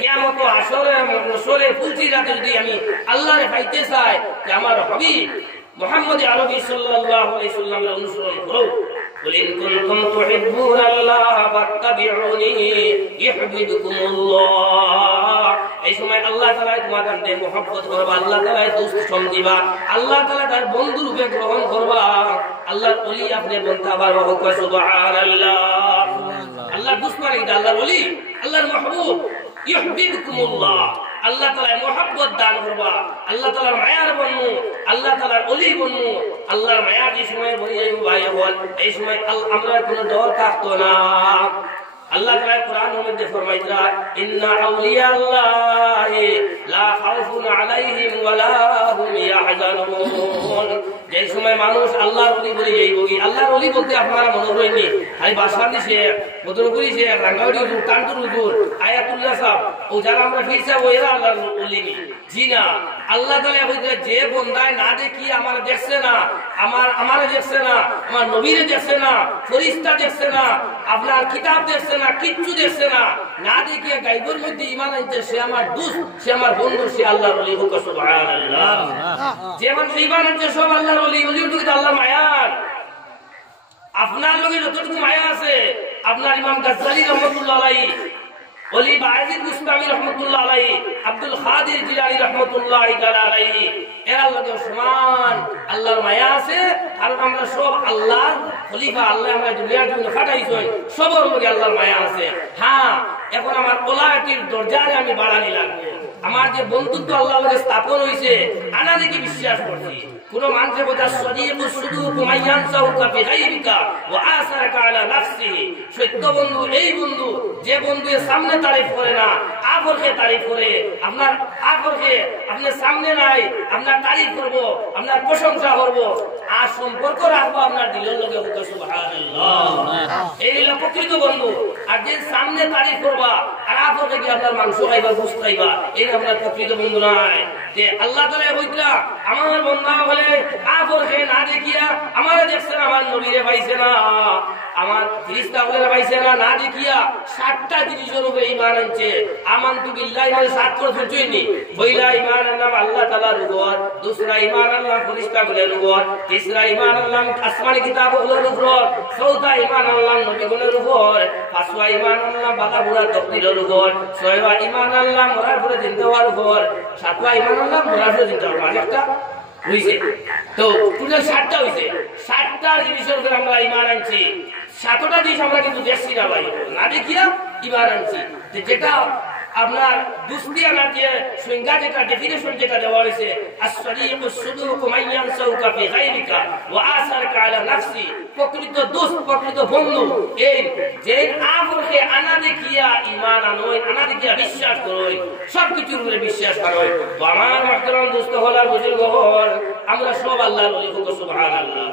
কিয়ামত আসরে নসরে ফুলতি রাতে যদি আমি আল্লাহরে পাইতে চাই যে আমার হাবিব মুহাম্মদ আরবি সাল্লাল্লাহু আলাইহি সাল্লামের অনুসরণ করো। قل إن كنتم تحبون الله فاتبعوني يحببكم الله। এই সময় আল্লাহ তাআলা তোমাদের মহব্বত করবা, আল্লাহ তাআলা দুঃসম দিবা, আল্লাহ তাআলা তার বন্ধু রূপে গ্রহণ করবা। আল্লাহর ওলি আপনি বলতে আবার সুবহানাল্লাহ। আল্লাহর দুশ্মন এটা আল্লাহর ওলি, আল্লাহর মাহবুব। ইউহিব্বুকুমুল্লাহ, আল্লাহ তাআলা মহব্বত দান করবা, আল্লাহ তাআলার মায়ার বনু, আল্লাহ তাআলার ওলি বনু। আল্লাহর মায়া যে সময় বলি যাইব ভাই হল, এই সময় আমরা কোনো ডর থাকতো না। আল্লাহ তাআলা কোরআনের মধ্যে ফরমাইরা ইন্না আউলিয়া আল্লাহি লা খাউফুন আলাইহিম ওয়া লা হুম ইয়াহজানুন। যে সময় মানুষ আল্লাহর ওলি বলি যাইব, আল্লাহর ওলি বলতে আপনারা মনে করেননি খালি বাসা দিছে বদরপুরি সে রাঙ্গাউড়ি হুজুর কানপুর হুজুর আয়াতুল্লাহ সাহেব ও যারা আমরা ফিরছে ওরা আল্লাহর ওলি নি। জি না, আল্লাহ তাআলা বলতে যে বন্দায় না দেখি আমার দেখছে না, আমারে দেখছে না, আমার নবীরে দেখছে না, ফেরেশতা দেখছে না, আপনার কিতাব দেখছে না, কিচ্ছু দেখছে না, না দেখিয়ে গায়বের মধ্যে ঈমান আনতে সে আমার দোস্ত, সে আমার বন্ধু, সে আল্লাহর ওলি। হোক সুবহানাল্লাহ। যে মানুষ ঈমান আনতে সব আল্লাহর ওলি, ওলির তো আল্লাহর মায়ার। আপনার লগে যতটুকু মায়া আছে, আপনার ইমাম গাজ্জালি রাহমাতুল্লাহ আলাইহি, ওলি বাযিদ মুস্তামি রাহমাতুল্লাহ আলাইহি, আব্দুল কাদের জিলানী রাহমাতুল্লাহ আলাইহি, এরা লগে সমান আল্লাহর মায়া আছে। আর আমরা সব আল্লাহর খলিফা, আল্লাহ আমরা দুনিয়ার জন্য পাঠাইছেন, সবার লগে আল্লাহর মায়া আছে। হ্যাঁ, এখন আমার ওলায়তির দরজায় আমি বাড়ানি লাগবে। আমার যে বন্ধুত্ব আল্লাহর লগে স্থাপন হইছে, আনা দেখি বিশ্বাস করছি। কোন মানুষের কথা সদীকু সুদুকু মাইয়ানসাউকা বিগাইরিকা ওয়া আসারাকা আলা নাফসিহি। সত্য বন্ধু এই বন্ধু যে বন্ধুর সামনে তারিফ করে না, আপরকে তারিফ করে। আপনার আপরকে আপনার সামনে নাই, আপনার তারিফ করব, আপনার প্রশংসা করব, আর সম্পর্ক রাখবো আপনার দিলের লগে। হোক সুবহানাল্লাহ। এই হলো প্রকৃত বন্ধু। আর যে সামনে তারিফ করবা আর আপরকে কি আপনার মাংস খাইবা, গোশত খাইবা, এই আপনার প্রকৃত বন্ধু নাই। যে আল্লাহ তাআলা বইরা আমার বন্ধা বলে আপরকে না দেখিয়া আমারে দেখছেন, আমার নবীরে পাইছে না, আমার ফেরেশতা বলে পাইছে না, না দেখিয়া 60টা জিনিসের উপরে ঈমান আনছে। আমানতু বিল্লাহি মানে 7 করে বুঝুইনি। পয়লা ঈমান আনলাম আল্লাহ তাআলার উপর, দুসরা ঈমান আনলাম ফেরেশতা গুলোর উপর, তিসরা ঈমান আনলাম আসমানি কিতাবগুলোর উপর, চৌথা ঈমান আনলাম নবীগুলোর উপর, পাঁচবা ঈমান আনলাম বালা বুড়া তকদিরের উপর, ছয়বা ঈমান আনলাম মরার পরে জিন্দা হওয়ার উপর, সাতবা ঈমান আনলাম মরার পরে জিন্দা হওয়ার। একটা হইছে তো টোটাল 7টা হইছে। 7টা জিনিসের উপর আমরা ঈমান আনছি। 7টা জিনিস আমরা কিন্তু দেখছি না ভাই, না দেখিয়া ঈমান আনছি। যেটা আপনার দুসরিয়া না দিয়ে সংজ্ঞা, যেটা ডেফিনিশন যেটা দেওয়া হয়েছে, as-sadiqu as-suduqu man yansauka fi ghayrika wa asaraka ala nafsi। প্রকৃত দোস্ত, প্রকৃত বন্ধু এই যে আপরকে আনা দেখিয়া ঈমান আনোয়, আনা দেখিয়া বিশ্বাস করোয়, সবকিছুর উপরে বিশ্বাস করোয়। তো আমার মুহতারাম দোস্ত হল আর বুজুর্গ হল, আমরা সব আল্লাহর ওলি। হোক সুবহানাল্লাহ।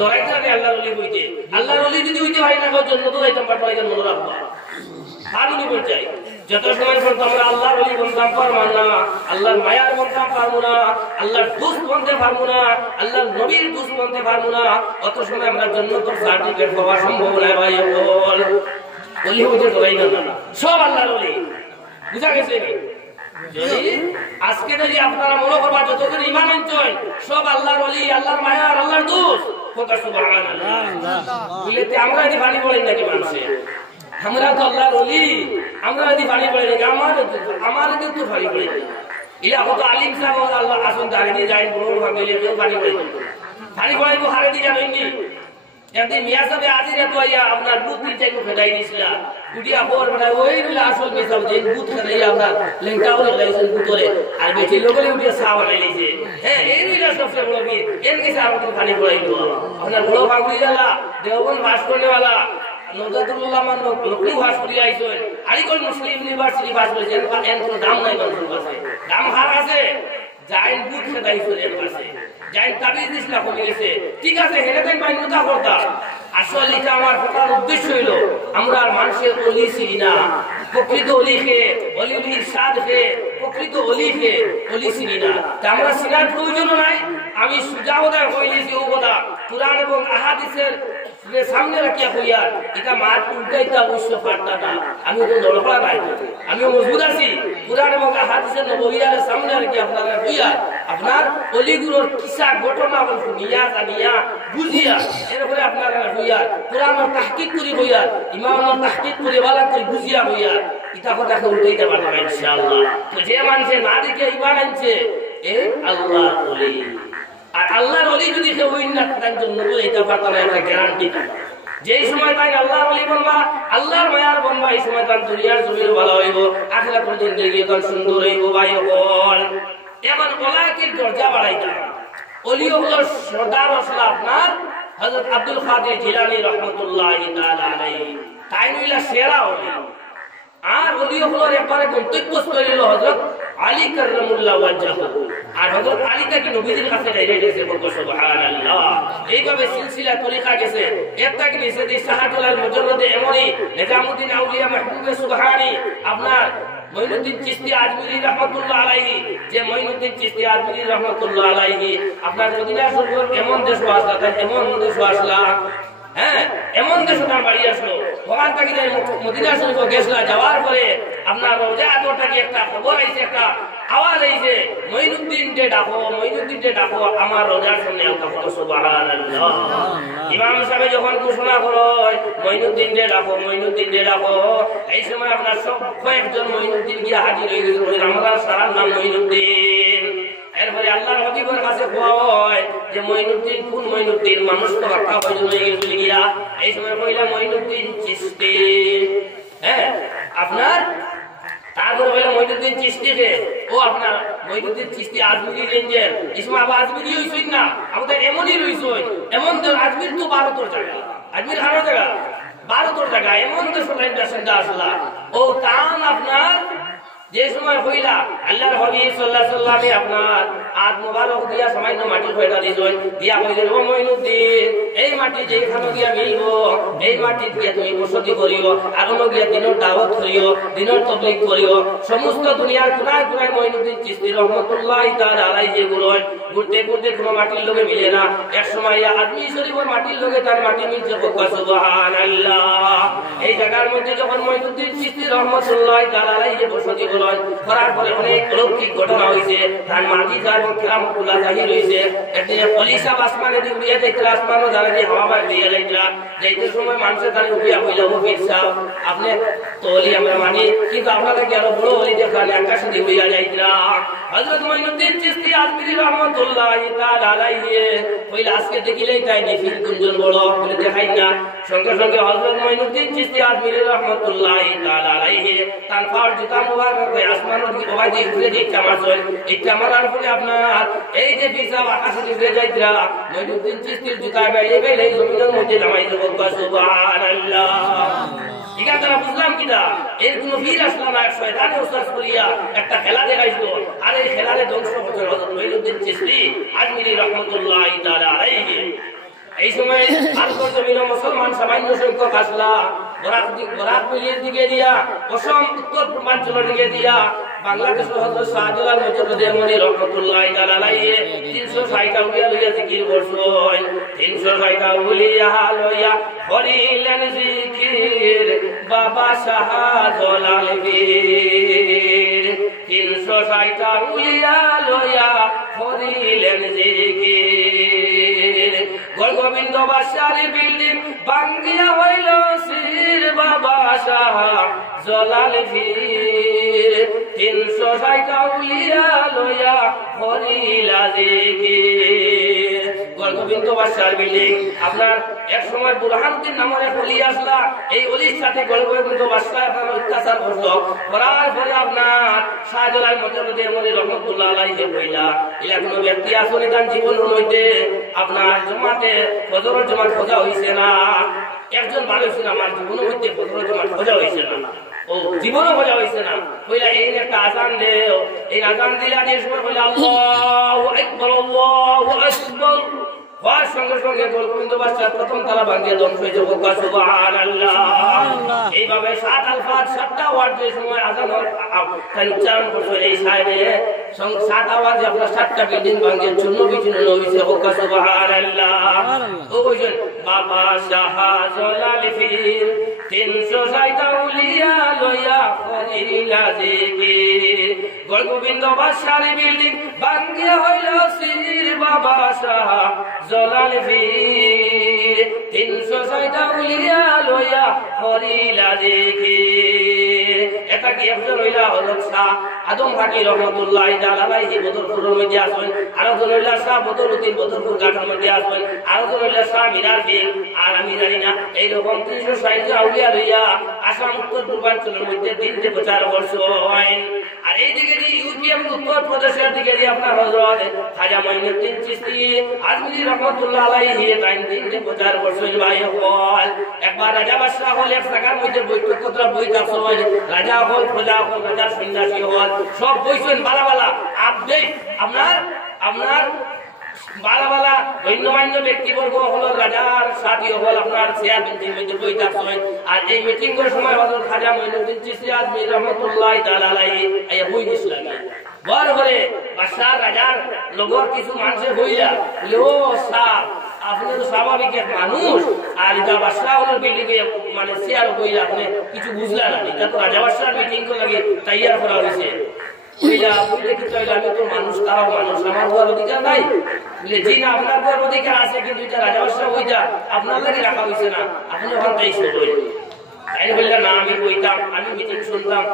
দরাইতে আল্লাহর ওলি হইতে, আল্লাহর ওলি যদি হইতে হয় না জন্য তো যাইতাম, পাঠাইতাম মনে রাখবা আগুনি বল চাই। যত সময় পর্যন্ত আমরা আল্লাহর ওলি বলতাম পারবো না, আল্লাহর মায়ার বলতাম পারবো না, আল্লাহর দোস্ত বলতে পারবো না, আল্লাহর নবীর দোস্ত বলতে পারবো না, অত সময় আমরা জান্নাতের সার্টিফিকেট পাওয়া সম্ভব নয় ভাই। ওলি হইতে দরাই না, সব আল্লাহর ওলি। বুঝা গেছে? আজকে যদি আপনারা মনে করবা যতজন ঈমান আনছেন সব আল্লাহর ওলি, আল্লাহর মায়ার, আল্লাহর দোস্ত, হোক সুবহানাল্লাহ। বুঝলে আমরা এদি পানি বলেন নাকি মানুষে? আমরা তো আল্লাহর ওলি, আমরা যদি পানি পড়ে নাকি আমার তো পানি পড়ে। এরা কত আলিম সাহেব আল্লাহ আসুন দাঁড়িয়ে যায়, বড় ভাবিলে পানি পড়ে, পানি পড়ে হারে দিয়ে জানেননি। একদিন মিয়া সাহেব আজি রে তো আপনার বুথ নিচে ফেটাই দিয়েছিল, উঠিয়া পর মানে ওই আসল পেশাব যে বুথ ফেটাই আপনার লেঙ্কা হয়ে গেছেন বুথরে, আর বেশি লোকলে উঠিয়া চা বানাই নিয়েছে। হ্যাঁ, এই সবচেয়ে বড় বীর, এর কাছে আমাদের পানি পড়াই দিব। আপনার বড় পাগড়ি জ্বালা দেওবন ভাস করনেওয়ালা নজরুল্লাহ মান নকলি ভাস করি আইছেন, আলিগড় মুসলিম ইউনিভার্সিটি ভাস করেছেন। এর কোনো দাম নাই মানুষের কাছে, দাম হার আছে। জাইন বুথ ফেটাইছেন এর কাছে, জাইন তাবিজ দিছিলা কমে গেছে। ঠিক আছে, হেরে তাই মান্যতা করতা। আসলে এটা আমার কথার উদ্দেশ্য হইল আমরা মানুষের ওলি চিনি না, প্রকৃত অলিকে, অলির ইরশাদকে, প্রকৃত অলিকে, অলি চিনি না। তা আমরা চিনার প্রয়োজনও নাই, আমি সুজাওদার কইলেছি ও কথা কুরআন এবং আহাদিসের সামনে রাখিয়া কইয়া এটা মাত উল্টাইতা অবশ্য পারতাটা আমি তো দরকার নাই আমিও মজবুত আছি কুরআন এবং আহাদিসের নববিয়ার সামনে রাখিয়া আপনারা কইয়া আপনার অলিগুলোর কিসা ঘটনা শুনিয়া জানিয়া বুঝিয়া এরপরে আপনারা কইয়া কুরআনের তাহকিক করি কইয়া ইমামের তাহকিক করে ভালো করে বুঝিয়া কইয়া এটা কথাকে উল্টাইতে পারবে ইনশাআল্লাহ তো যে মানুষে না দেখে ঈমান আনছে এ আল্লাহর ওলি আর আল্লাহর ওলি যদি কেউ হই না তার জন্য এটা পাতার একটা গ্যারান্টি যেই সময় তাই আল্লাহর ওলি বলবা আল্লাহর মায়ার বলবা এই সময় তার দুনিয়ার জমির ভালো হইব আখিরাত পর্যন্ত গিয়ে তার সুন্দর হইব ভাই বল এমন ওলাকির দরজা বাড়াইতা ওলি হলো সর্দার আসলে আপনার হযরত আব্দুল কাদের জিলানী রাহমাতুল্লাহি তাআলা আলাইহি তাই নইলা সেরা ওলি আর ওলি হলো একবারে গন্তব্যস্থ হলো হযরত আলী কাররামুল্লাহ ওয়াজহু আর হযরত আলী তা কি নবীজির কাছে ডাইরেক্ট এসে বলল সুবহানাল্লাহ এইভাবে সিলসিলা তরিকা গেছে একটা কি নিচে দি শাহাদুল মুজাররদে এমনি নিজামউদ্দিন আউলিয়া মাহবুব সুবহানী আপনার মঈনুদ্দিন চিশতি আজমিরি রাহমাতুল্লাহ আলাইহি যে মঈনুদ্দিন চিশতি আজমিরি রাহমাতুল্লাহ আলাইহি আপনার মদিনা শরীফের এমন দেশ আসলা এমন দেশ আসলা হ্যাঁ এমন দেশ তার বাড়ি আসলো ওখান থেকে মদিনা শরীফে গেছলা যাওয়ার পরে আপনার রোজা আতটাকে একটা খবর আইছে একটা আওয়াজ আইছে মঈনুদ্দিন যে ডাকো আমার রোজার সামনে আল্লাহ সুবহানাল্লাহ ইমাম সাহেব যখন ঘোষণা করেন মঈনুদ্দিন যে ডাকো এই সময় আপনার সব কয়েকজন মঈনুদ্দিন গিয়ে হাজির হয়ে গেছে রমজান সারার নাম মঈনুদ্দিন এরপরে আল্লাহর হাবিবের কাছে কয় যে মঈনুদ্দিন কোন মঈনুদ্দিন মানুষ তো বাক্কা বইজন হয়ে গেছিল গিয়া এই সময় কইলা মঈনুদ্দিন চিশতি হ্যাঁ আপনার তারপর বলে মঈনুদ্দিন চিশতিকে ও আপনার মঈনুদ্দিন চিশতি আজমিরি রেঞ্জের ইসমা আবা আজমিরি হইছই না আমাদের এমনই রইছই এমন তো আজমির তো 12 তোর জায়গা আজমির হারো জায়গা 12 তোর জায়গা এমন তো শুনলেন দর্শনটা আসলা ও কাম আপনার যে সময় হইলা আল্লাহর হাবিব সাল্লাল্লাহু আলাইহি ওয়াসাল্লামে আপনার আদ মুবারক দিয়া সামান্য মাটি ফয়দা দিছেন দিয়া কইলেন ও মঈনুদ্দিন এই মাটি যেখানে গিয়া মিলবো এই মাটি দিয়া তুমি বসতি করিও আগুনো গিয়া দিনের দাওয়াত করিও দিনের তাবলীগ করিও সমস্ত দুনিয়ার কোনায় কোনায় মঈনুদ্দিন চিশতি রাহমাতুল্লাহি তাআলা আলাইহি যেগুলো ঘুরতে ঘুরতে কোনো মাটির লগে মিলে না এক সময় আজমির শরীফের মাটির লগে তার মাটি মিলছে সুবহানাল্লাহ এই জায়গার মধ্যে যখন মঈনুদ্দিন চিশতি রাহমাতুল্লাহি তাআলা আলাইহি বসতি করার পরে অনেক অলৌকিক ঘটনা হয়েছে তার মাটি যার কিরামতুল্লাহ জাহির হয়েছে একদিন পলিশা আসমানে দিয়ে উড়িয়ে যাইছিল আসমানও যারা দিয়ে হাওয়া বাইর দিয়ে যাইছিল যাইতে সময় মানুষের তারা উঠিয়া হইল মুফিদ সাহেব আপনি তোলি আমরা মানি কিন্তু আপনারা কি আরো বড় হয়ে দেখান আকাশে দিয়ে উড়িয়া যাইছিল হযরত মঈনুদ্দিন চিশতি আজমিরি রাহমাতুল্লাহি তাআলা আলাইহি কইলা আজকে দেখিলেই তাই নিফিল গুঞ্জন বড় বলে দেখাই না সঙ্গে সঙ্গে হযরত মঈনুদ্দিন চিশতি আজমিরি রাহমাতুল্লাহি তাআলা আলাইহি তার পার জুতা মুবারক আসমানের দিকে ওই যে ঘুরে দিকটা মারছেন একটা মারার পরে আপনার এই যে বিছাব আকাশে উড়ে যাইতরা মঈনুদ্দিন চিশতির জুতা বাইরে বাইরে জমিনের মধ্যে নামাই দেব সুবহানাল্লাহ এখান থেকে বুঝলাম কিনা এর কোন বীর আসলো না শয়তানে ওস্তাদ করিয়া একটা খেলা দেখাইছিল আর এই খেলারে ধ্বংস করতে হযরত মঈনুদ্দিন চিশতি আজমিরি রাহমাতুল্লাহি তাআলা আলাইহি এই সময় ভারতের জমিনে মুসলমান সামান্য সংখ্যক আসলা বরাক মিলিয়ে দিকে দিয়া অসম উত্তর পূর্বাঞ্চলের দিকে দিয়া বাংলাদেশের হযরত শাহজালাল মুজাদ্দিদ মনি রাহমাতুল্লাহি তাআলা আলাইহি 360টা উলিয়া লইয়া জিকির করছেন 360টা উলিয়া লইয়া করিলেন জিকির বাবা শাহজালাল বীর 360টা উলিয়া লইয়া করিলেন জিকির গোবিন্দ বাদশার বিল্ডিং ভাঙ্গিয়া হইল শির বাবা শাহ জলাল বীর 360টা উলিয়া লইয়া করিলা জিকির গোবিন্দ বাদশার বিল্ডিং আপনার এক সময় বুরহানুদ্দিন নামের এক ওলি আসলা এই ওলির সাথে গোবিন্দ বাদশা আপনার অত্যাচার করলো করার পরে আপনার শাহজালাল মুজাদ্দিদ মনি রাহমাতুল্লাহ আলাইহি কইলা ইলা কোন ব্যক্তি আসলে তার জীবনের মধ্যে আপনার জমাতে ফজরের জমাত খোঁজা হইছে না একজন ভালো ছিল আমার জীবনের মধ্যে ফজরের জমাত খোঁজা হইছে না ও জীবনও খোঁজা হইছে না কইলা এই একটা আযান দেও এই আযান দিলা দেশ পর কইলা আল্লাহু আকবার হওয়ার সঙ্গে সঙ্গে গোবিন্দ বাদশাহ প্রথম তালা ভাঙিয়ে ধ্বংস হয়েছে। সুবহানাল্লাহ। এইভাবে 7 আলফাজ 7টা ওয়ার্ড যে সময় আজান উচ্চারণ করছে এই সাইডে 7 আওয়াজে আপনার 7টা বিল্ডিং ভাঙিয়ে চূর্ণ বিচূর্ণ হয়েছে। সুবহানাল্লাহ। ও বলছেন বাবা শাহ জলাল ফির 360 উলিয়া লইয়া করিলা জিকির। গোবিন্দ বাদশার বিল্ডিং ভাঙিয়ে হইল সির বাবা শাহ জলাল ফির 360 উলিয়া লইয়া করিলা জিকির। এটা কি একজন হইলা হযরত শাহ আদম ফাকি রহমাতুল্লাহ আলাইহি বদরপুরের মধ্যে আসবেন, আরেকজন হইলা শাহ বদরুদ্দিন বদরপুর ঘাটের মধ্যে আসবেন, আরেকজন হইলা শাহ মিরার বিন, আর আমি জানি না এইরকম 360 আউলিয়া লইয়া আসাম উত্তর পূর্বাঞ্চলের মধ্যে দিনতে প্রচার করছেন। আর এইদিকে ইউপি এবং উত্তর প্রদেশের দিকে আপনার হযরত খাজা মঈনুদ্দিন চিশতি আজমিরি রহমাতুল্লাহ আলাইহি তাই দিনতে প্রচার করছেন। ভাই হল একবার রাজা বাদশাহ হল এক জায়গার মধ্যে বৈঠক কথা বইতাছে, রাজা হল প্রজা হল রাজার সন্ন্যাসী হল সব বইছেন বালা বালা আপডেট আপনার বালা বালা গণ্যমান্য ব্যক্তিবর্গ হলো রাজার সাথী হল আপনার চেয়ার মিটিং মধ্যে বইতাছেন। আর এই মিটিং করার সময় হযরত খাজা মঈনুদ্দিন চিশতি আজমিরি রহমাতুল্লাহ তাআলা আলাইহি এই বই দিছিলেন। বড় করে বাদশাহ রাজার লগর কিছু মানুষে হইলা ও সাহেব আপনি তো স্বাভাবিক এক মানুষ, আর এটা বাদশাহ হলো বিল্ডিং এ মানে চেয়ার হইলা আপনি কিছু বুঝলা না, এটা তো রাজা বাদশার মিটিং তো লাগে তৈয়ার করা হয়েছে। আমি তো মানুষ, তারাও মানুষ, আমার হওয়ার অধিকার নাই বলে জি না আপনার হওয়ার অধিকার আছে, কিন্তু এটা রাজা বাদশাহ ওইটা আপনার লাগে রাখা হয়েছে না, আপনি ওখান তাই সরে তাই বললে না আমি বইতাম আমি মিটিং শুনতাম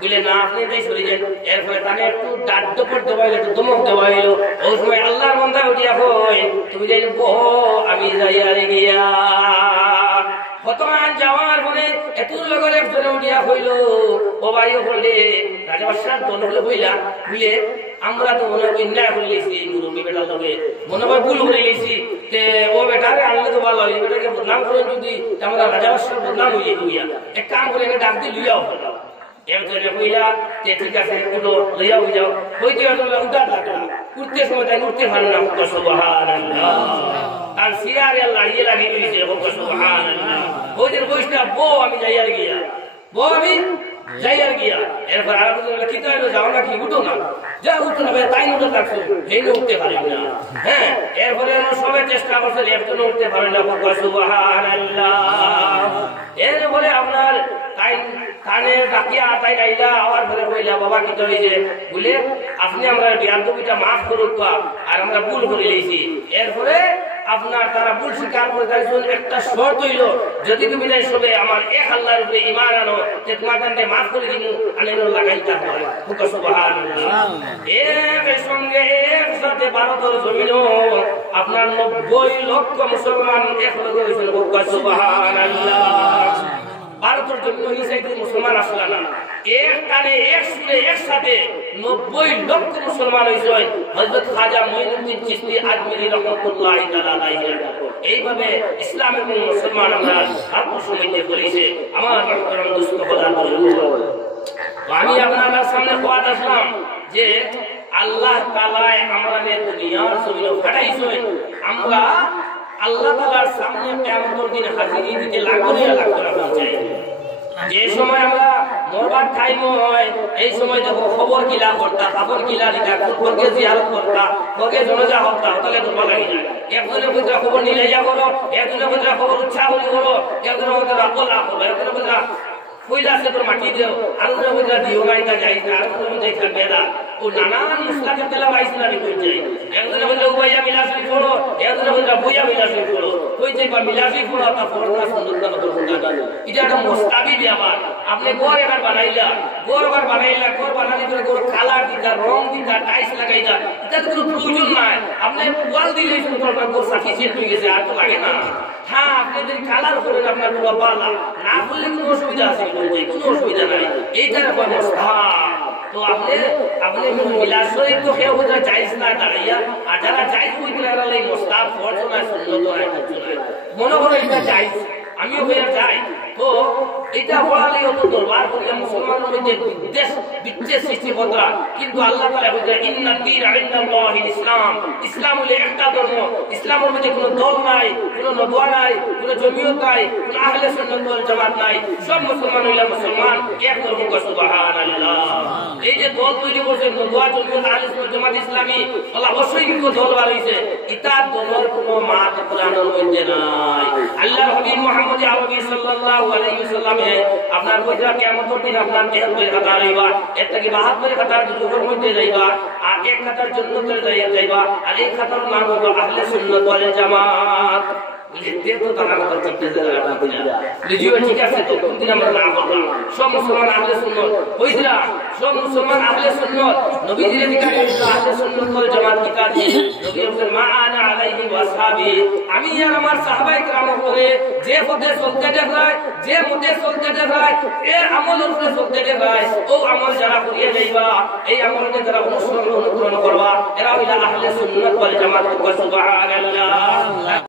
বলে না আপনি তাই সরে যান। এরপরে তাকে একটু ডাক দপট দেওয়া হইলো, একটু দমক দেওয়া হইলো। ওই সময় আল্লাহর বান্দা উঠিয়া কই তুমি যাই আমি যাই আরে গিয়া বর্তমান যাওয়ার পরে এত লগর একজনে উঠিয়া হইল ও ভাই বলে রাজা বাদশার দল হলে বইলা বুঝলে আমরা তো মনে হয় অন্যায় করে লেছি মুরব্বী বেটা তবে মনে হয় ভুল করে লেছি ও বেটারে আনলে তো ভালো হয়, বেটাকে বদনাম করে যদি আমরা রাজা বাদশার বদনাম হইলে লইয়া এক কাম করে ডাক দিয়ে লইয়াও একজনে হইলা ঠিক আছে কোনো লইয়া হয়ে যাও হইতে উঠার লাগলাম উঠতে সময় তাই উঠতে পারো না। সুবহানাল্লাহ। আর সিয়ারে লাগিয়ে লাগিয়ে দিয়েছে সুবহানাল্লাহ। ওই যে বইটা বউ আমি যাই আর গিয়া বউ আমি যাই আর গিয়া এরপর আর কি তো যাও না কি উঠো না যা উঠো না তাই উঠে থাকছো এই উঠতে পারি না। হ্যাঁ এরপরে সবাই চেষ্টা করছে একজন উঠতে পারে না। সুবহানাল্লাহ। এরপরে আপনার তাই কানে ডাকিয়া তাই নাইলা আওয়ার ঘরে কইলা বাবা কি হইছে বলে আপনি আমরা বিয়াদবিটা মাফ করুক আর আমরা ভুল করে লইছি। এরপরে আপনার তারা ভুল স্বীকার করে দিয়েছেন একটা শর্ত হইল যদি তুমি যাই সবে আমার এক আল্লাহর উপরে ঈমান আনো যে তোমার কাছে মাফ করে দিমু আনেন লাগাইতা হয়। সুবহানাল্লাহ। এর সঙ্গে একসাথে ভারতের জমিনও আপনার 90 লক্ষ মুসলমান একলগে হইছেন। সুবহানাল্লাহ। ভারতের জন্য হিসেবে মুসলমান আসলে না এক কানে এক সুরে একসাথে 90 লক্ষ মুসলমান হয়েছে হযরত খাজা মঈনুদ্দিন চিশতি আজমিরি রহমাতুল্লাহ তাআলা আলাইহি। এইভাবে ইসলাম এবং মুসলমান আমরা আত্মসমীতে করেছে। আমার মুহতারাম দোস্ত খোদার বন্ধু আমি আপনাদের সামনে কথা আসলাম যে আল্লাহ তাআলা আমাদের দুনিয়ার জমিনে পাঠাইছেন আমরা আল্লাহ তাআলার সামনে কিয়ামতের দিন হাজিরি দিতে লাগবে চাই। যে সময় আমরা মরবার টাইম হয় এই সময় দেখো খবর কিলা করতা খবর কিলা লিখা কোনকে জিয়ারত করতা কোকে জনজা হতা তাহলে তো ভালো লাগে। একজনের মধ্যে খবর নিলে যা করো, একজনের মধ্যে খবর উৎসাহ করো, একজনের মধ্যে রাখলা করো, একজনের মধ্যে কইলা সে তোর মাটি দিও, আরেকজনের মধ্যে দিও গাইতা যাই, আরেকজনের মধ্যে একটা বেলা ও নানান মুসলাকে তেলা বাইসলামি কই যায়। একজনের মধ্যে উবাইয়া মিলাসি করো, একজনের মধ্যে বইয়া মিলাসি করো, কই যাই বা মিলাসি করো তা ফরনা সুন্দরতা মতো সুন্দরতা এটা একটা মুস্তাবি ব্যাপার। আপনি ঘর এবার বানাইলা ঘর বানালি করে ঘর কালার দিতা রং দিতা টাইলস লাগাইতা এটা তো কোনো প্রয়োজন নাই। আপনি ওয়াল দিলেই শুধু আপনার ঘর সাফিসিয়েন্ট হয়ে গেছে আর তো লাগে না। হ্যাঁ আপনি যদি কালার করেন আপনার পুরো বালা না করলে কোনো অসুবিধা আছে কোনো অসুবিধা নাই। এইটার ব্যবস্থা তো আপনি মিলাদ শরীফ তো কেউ বোঝা জায়েজ না দাঁড়াইয়া আর যারা জায়েজ বুঝতে গেলে মোস্তাব ফরজ না সুন্নত না মনে করো এটা জায়েজ আমিও হয়ে যাই তো এটা বলালে অত দরবার করলে মুসলমানের মধ্যে বিদ্বেষ সৃষ্টি কথা কিন্তু আল্লাহ তাআলা বলেন ইন্না দীন ইনদাল্লাহিল ইসলাম ইসলাম হলো একটা ধর্ম ইসলামের মধ্যে কোনো দল নাই কোনো নদওয়া নাই কোনো জমিয়ত নাই কোনো আহলে সুন্নাত ওয়াল জামাত নাই সব মুসলমান হইলে মুসলমান এক ধর্ম কো সুবহানাল্লাহ এই যে দল তৈরি করছে নদওয়া জমিয়ত আহলে সুন্নাত জামাত ইসলামী আল্লাহ অবশ্যই কিন্তু দল বার হইছে এটা দলের কোনো মাত কোরআনের মধ্যে নাই আল্লাহর হাবিব মুহাম্মদ আরবি সাল্লাল্লাহু আলাইহি ওয়াসাল্লাম আপনার কইরা কিয়ামতের দিন আপনার দেহ করে কথা রইবা এটা কি 72 খাতার দুটোর মধ্যে যাইবা আর এক খাতার জান্নাতে যাইবা আর এই খাতার নাম হলো আহলে সুন্নাত ওয়াল জামাত লিখতে তো তারা কথা করতে যায় না লিজিও ঠিক আছে তো কোনদিন আমরা না বললাম সব মুসলমান আহলে সুন্নাত হইরা সব মুসলমান আহলে সুন্নাত নবীজির দিকে আহলে সুন্নাত ওয়াল জামাত কি কাজ নবী বলেন মা আনা আলাইহি ওয়া আসহাবি আমি আর আমার সাহাবায়ে کرام করে যে পথে চলতে দেখায় যে পথে চলতে দেখায় এই আমলের উপরে চলতে দেখায় ও আমল যারা করিয়ে যাইবা এই আমলকে যারা অনুসরণ করবা এরা হইলা আহলে সুন্নাত ওয়াল জামাত সুবহানাল্লাহ